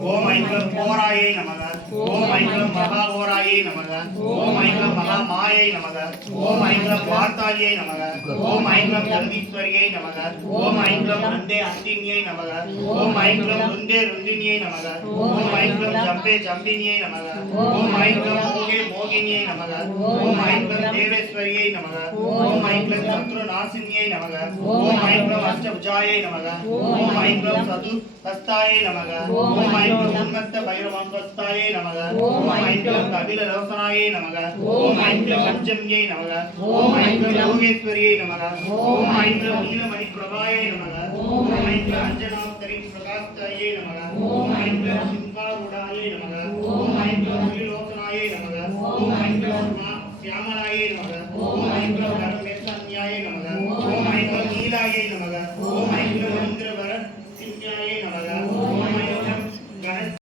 ஓம் ஐங்கம் கோராயை நமக. ஓம் ஐங்கம் மகாகோராயை நமக. ஓம் ஐங்கம் மகாமாயை நமக. ஓம் ஐங்கம் வார்த்தாயை நமக. ஓம் ஐங்கம் ஜகதீஸ்வரியை நமக. ஓம் ஐங்கம் அந்தே அந்தினியை நமக. ஓம் ஐங்கம் ருந்தே ருந்தினியை நமக. ஓம் ஐங்கம் ஜம்பே ஜம்பினியை நமக. ஓம் ஐங்கம் மோகே மோகினியை நமக. ஓம் ஐங்கம் தேவேஸ்வரியை நமக. ஓம் ஐங்கம் சத்ரு நாசினியை நமக. ஓம் ஐங்கம் அஷ்டபுஜாயை நமக. ஓம் ஐங்கம் சது ஹஸ்தாயை நமக. ஓம் ஐங்கம் உன்மத்த பைரவம்பஸ்தாயை நமக. ஓம் ஐங்கம் கபில ரோசனாயை நமக. ஓம் ஐங்கம் பஞ்சம்யை நமக. ஓம் ஐங்கம் யோகேஸ்வரியை நமக. ஓம் ஐங்கம் நீலமணி பிரபாயை நமக. ஓம் ஐங்கம் அஞ்சனாந்தரி பிரகாஸ்தாயை நமக. ஓம் ஐங்கம் சிம்பாருடாயை நமக. ஓம் ஐங்கம் திரிலோசனாயை நமக. ஓம் ஐங்கம் श्यामलायै नमः। ओम ऐं करुणेशान्याय नमः। ओम ऐं नीलायै नमः। ओम